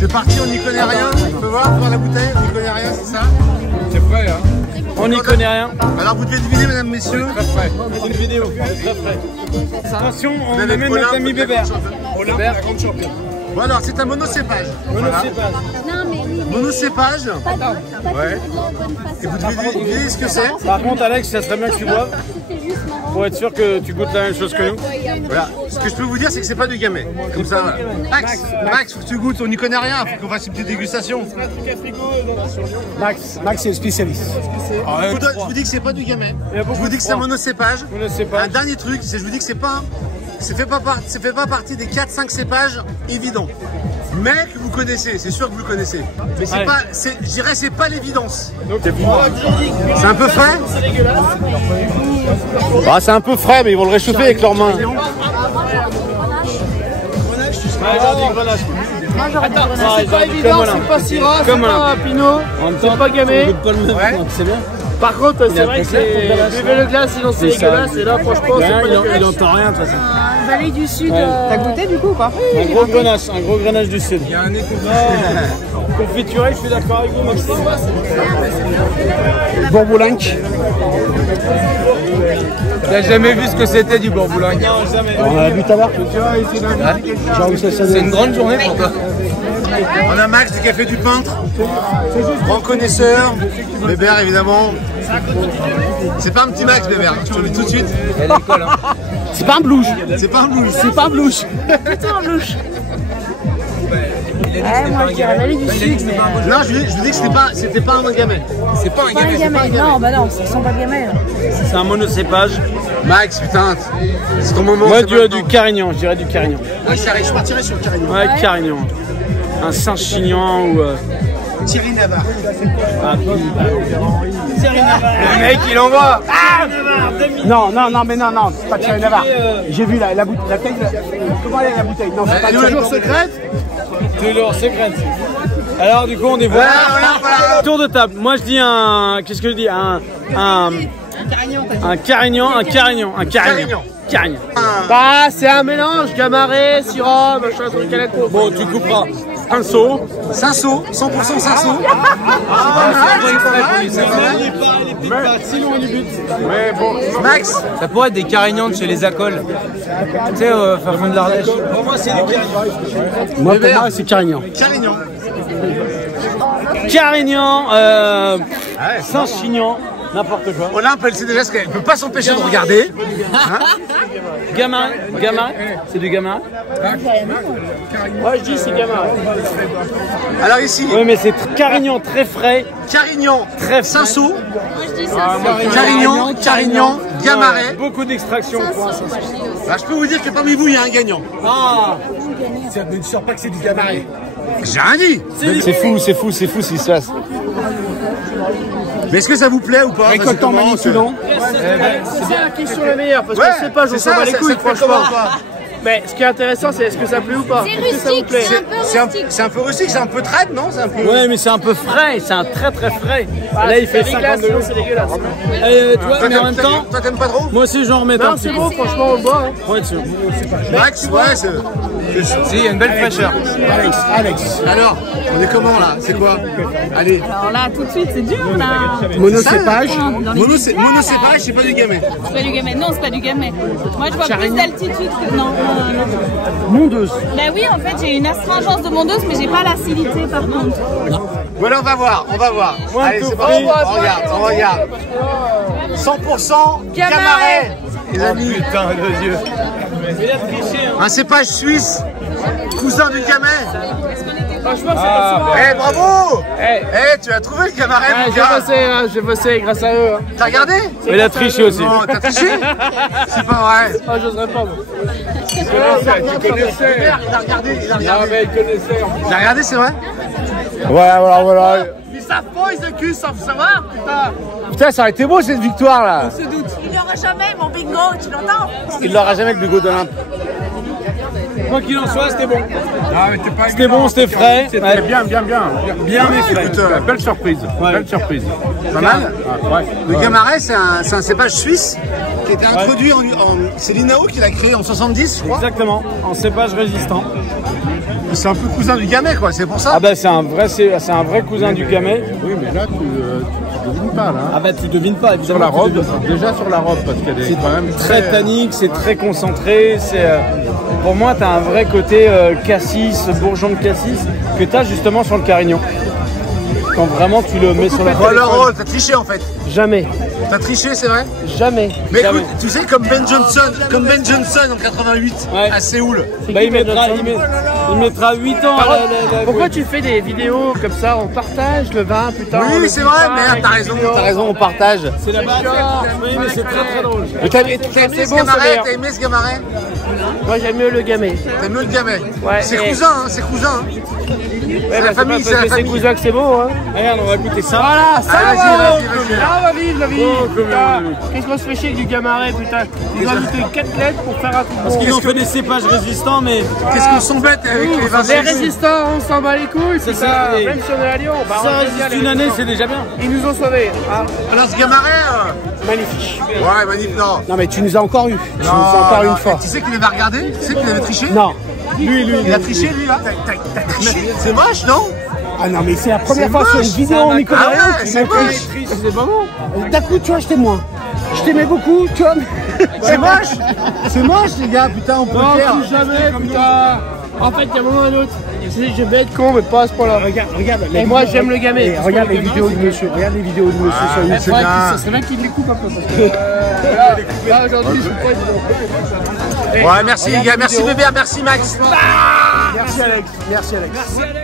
C'est parti, on n'y connaît rien. Tu peux voir la bouteille, on n'y connaît rien, c'est ça? C'est prêt, hein? On n'y connaît rien. Alors vous devez deviner, mesdames, messieurs. Très frais. C'est une vidéo, c'est très frais. Attention, on Vous avez amène Olympe, notre ami Bébert. Olympe, la grande championne. Bon alors, c'est un monocépage. Monocépage. Non, mais oui, mais Monocépage. pas Ouais. de bonne Et vous façon. devez deviner ce que c'est. Par contre, Alex, ça serait bien que tu boives C'était juste marrant. pour être sûr que tu goûtes la même chose que nous. Voilà. Ce que je peux vous dire, c'est que c'est pas du gamay. Comme ça, voilà. Max, faut que tu goûtes. On n'y connaît rien. Faut qu'on fasse une petite dégustation. Max est le spécialiste. Je vous dis que c'est pas du gamay. Je vous dis que c'est un monocépage. Monocépage. Un dernier truc, c'est je vous dis que c'est pas. Ça fait pas partie des 4-5 cépages évidents. Mais que vous connaissez, c'est sûr que vous le connaissez. Mais c'est Allez. pas, je dirais, c'est pas l'évidence. C'est un peu frais. Bah, c'est un peu frais, mais ils vont le réchauffer avec leurs mains. Attends, c'est pas évident, c'est pas Syrah, c'est Comme pas un Pinot, c'est pas Gamay. C'est bien. Par contre, c'est vrai que c'est buvez le glace, sinon c'est dégueulasse. Et là, franchement, c'est pas Il dégueulasse. entend rien de toute façon. Vallée du Sud. T'as goûté du coup ou pas? Un gros grenache du Sud. Il y a un écho. Confituré, je suis d'accord avec vous, Maxime. Bourboulinc. T'as jamais vu ce que c'était du Bourboulinc? Non, jamais. On a bu tabac. C'est une grande journée pour toi. On a Max du Café du Peintre, grand connaisseur. Bébert, évidemment. C'est pas un petit Max, Bébert. Je te le dis tout de suite. Elle école, hein. C'est pas un blouche. C'est pas un blues. C'est pas un blouche. Plutôt un louche. Il a dit que Ouais, c'était moi pas un je dirais gamin. Vallée du Sud, mais. Non, je vous dis que c'était pas un gamin. C'est pas un Pas un gamin. gamin. Non, bah non, ça sent pas le gamin. C'est un monocépage. Max, putain, c'est ton moment. Moi, c'est du maintenant. Carignan, je dirais du Carignan. Ouais, je partirais sur le Carignan. Ouais, Carignan. Un Saint-Chinian ou. Thierry Navarre. Le mec, il envoie. Non, c'est pas Thierry Navarre. J'ai vu la bouteille. Comment elle est la bouteille? Non, c'est pas Elle est toujours secrète. Toujours secrète. Alors, du coup, on est voilà. Tour de table. Moi, je dis un. Qu'est-ce que je dis? Un Carignan. Bah, c'est un mélange, Gamaré, Syrah, machin, truc à la cour. Bon, tu couperas. Un seau. Cinceau, 100% Cinceau. Si loin du but. Mais bon, Max, Ça pourrait être des Carignans de chez les Acoles. Tu sais, fin fond de l'Ardèche. Pour moi, c'est du Carignan. Moi, pour moi, c'est Carignan. Carignan. Carignan, Saint-Chinian, n'importe quoi. Olympe, elle sait déjà ce qu'elle peut pas s'empêcher de regarder. Gamin, c'est du gamin. Moi, je dis c'est Gamaré. Alors ici, Oui, mais c'est Carignan très frais. Carignan, Très Cinceau, Moi je dis ça. Carignan, Gamaré. Beaucoup d'extraction. Bah, je peux vous dire que parmi vous, il y a un gagnant. Ah, Ne te sors pas que c'est du Gamaré. J'ai rien dit. c'est fou ce qui se passe. Mais est-ce que ça vous plaît ou pas? Récoltant Manitou, C'est la question la meilleure, parce Ouais, que c'est pas, j'en c'est s'en bats les ça, couilles, ça te fait franchement. comment, toi? Mais ce qui est intéressant, c'est est-ce que ça plaît ou pas? C'est Est-ce que ça vous rustique, plaît? c'est un peu rustique. C'est un peu rustique, c'est un peu traite, non? C'est un peu. Ouais, mais c'est un peu frais, c'est un très frais. Là, il fait C'est 50 dégueulasse, sinon degrés. c'est dégueulasse. Tu vois, mais en même temps, Toi, t'aimes pas trop? moi aussi, j'en remets Non, un c'est petit bon, franchement, on le boit. hein. peu. Ouais, sûr. Max, ouais, c'est. Si, il y a une belle fraîcheur. Alex. Alors, on est comment là? C'est quoi? Allez. Alors là, tout de suite, c'est dur là. Monocépage. Dans les Monocépage, c'est pas du gamay. C'est pas du gamet. Non, c'est pas du gamet. Moi, je vois plus d'altitude que. Non. Mondeuse. Bah oui, en fait, j'ai une astringence de mondeuse, mais j'ai pas l'acidité par contre. Voilà, on va voir. Allez, c'est parti. On regarde. 100% Gamaré. Les amis, Putain de Dieu. un cépage suisse, cousin du gamay. Franchement, c'est pas Eh, bravo! Eh. Eh, tu as trouvé le Gamaré, mon J'ai gars. bossé, hein, j'ai bossé grâce à eux. hein. T'as regardé? Il a triché aussi. Non, t'as triché? C'est pas vrai. Ah, j'oserais pas, moi. Tu connaissais. Il a regardé. Il a regardé, c'est vrai? Voilà. Ils savent pas, ils accusent sans savoir, putain. Putain, ça aurait été beau cette victoire là. Il l'aura jamais, mon bingo, tu l'entends? Il l'aura jamais le bigot d'Olympe. Quoi qu'il en soit, c'était bon. C'était bon, c'était frais. Ouais. Bien. Bien mais frais. Écoute, Belle surprise. Belle surprise. Pas mal. Le Gamaré, c'est un cépage suisse qui a été introduit c'est l'INAO qui l'a créé en 70, je crois. Exactement, en cépage résistant. c'est un peu cousin du Gamay, quoi, c'est pour ça. Ah bah c'est un vrai cousin du Gamay. Oui, mais là, tu devines pas, là. Ah bah tu devines pas, Sur la robe, déjà sur la robe, parce qu'elle est quand même très tannique, c'est très concentré. Pour moi, tu as un vrai côté cassis, bourgeon de cassis, que tu as justement sur le Carignan. Quand vraiment tu le mets sur la Bon alors, t'as triché en fait. Jamais. T'as triché, c'est vrai? Jamais. Mais écoute, tu sais, comme Ben Johnson en 88 Ouais. à Séoul. Bah, il mettra 8 ans. Pourquoi tu fais des vidéos comme ça? On partage le vin, putain. Oui, c'est vrai, merde, t'as raison, on partage. C'est la bagarre. Oui, mais c'est très drôle. Mais t'as aimé ce Gamaret? T'as aimé ce Gamaret? Moi j'aime mieux le Gamay. T'aimes mieux le Gamay? Ouais, C'est et- cousin, hein, c'est cousin. Hein. Ouais, la famille, c'est la c'est famille. cousin que c'est beau, hein. Regarde, on va goûter ça. Voilà, ça Ah, vas-y. là, on va vivre la vie. Oh, Putain, qu'est-ce qu'on se fait chier avec du Gamaret, putain. Ils ont ajouté 4 lettres pour faire un truc Parce bon. qu'ils ont fait des cépages résistants, mais Qu'est-ce qu'on s'embête avec les vins Les chez nous? résistants, on s'en bat les couilles, Ça, putain. c'est- Même si on est à Lyon, bah, ça on aime bien résiste les une année, résistants. c'est déjà bien. Ils nous ont sauvés. Hein. Alors ce Gamaret, Magnifique. ouais, magnifique, non. Non mais tu nous as encore eu. Tu nous as encore une fois. Tu sais qu'il avait regardé? Tu sais qu'il avait triché? Non. Il a triché lui là? T'as triché? C'est moche, non? Ah non mais c'est la première C'est fois sur une moche, vidéo, on n'y connaît Ah rien. ouais, tu c'est m'as moche. pris. C'est pas bon. D'un coup, tu vois, je t'aime moins. Je t'aimais beaucoup, tu vois. C'est moche. C'est moche les gars, putain, on peut Non, le faire. plus jamais, putain. En fait, il y a un moment ou un autre. Je vais être con, mais pas à ce point-là. Regarde. Et moi, j'aime le Gamay. Regarde les vidéos de monsieur. Regarde les vidéos de monsieur sur YouTube. c'est bien. C'est vrai qu'il les coupe un peu. Parce que là, aujourd'hui, je suis pas. Ouais, merci les gars, merci Bébert, merci Max. Merci Alex. Merci Alex.